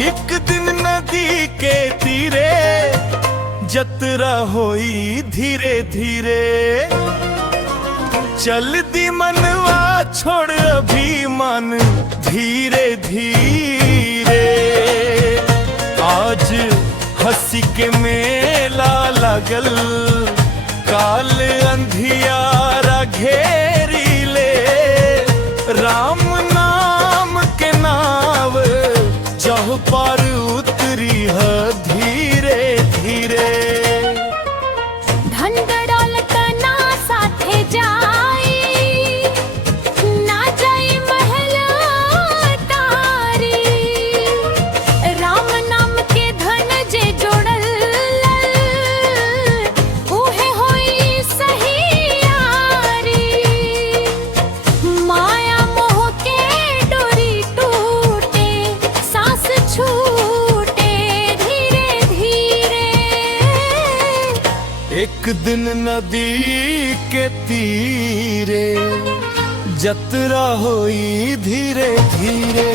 एक दिन नदी के तीरे जतरा होई धीरे धीरे। चल दी मनवा छोड़ अभिमान धीरे धीरे। आज हंसी के मेला लगल काल अंधियारा घेरी ले। राम नाम के नाव चह पर उतरी है धीरे धीरे। धन दौलत ना साथे जाई, ना जाई महल अटारी। राम नाम के धन जे जोड़ल उहे होई सही यारी। माया मोह के डोरी टूटे, सांस छूटे धीरे धीरे। एक दिन नदी के तीरे जतरा होई धीरे धीरे।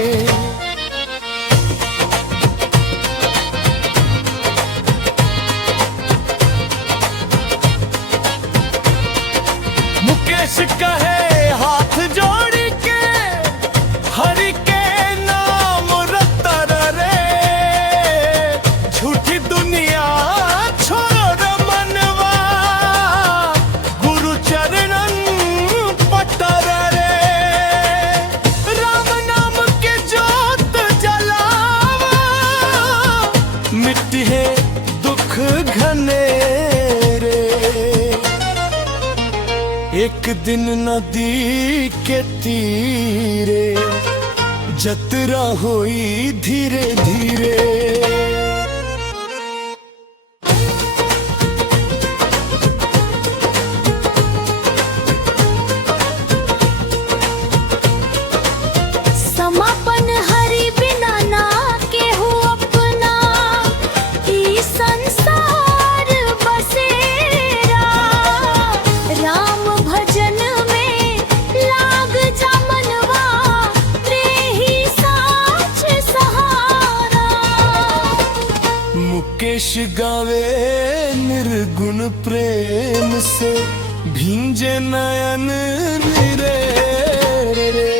मुकेश कहे हाथ जोड़ के हरि के नाम रतर रे। झूठी दुनिया छोड़ मनवा गुरु चरणन पटर रे। राम नाम के जोत जलावा मिट्टी है दुख घने रे। एक दिन नदी के तीरे जतरा हुई धीरे धीरे। समापन हरि बिना ना केहू अपना, ई संसार बसेरा। राम भजन में लाग जा मनवा, रे ही साच सहारा। मुकेश गावे निर्गुण प्रेम से भींजे नयन निरे रे।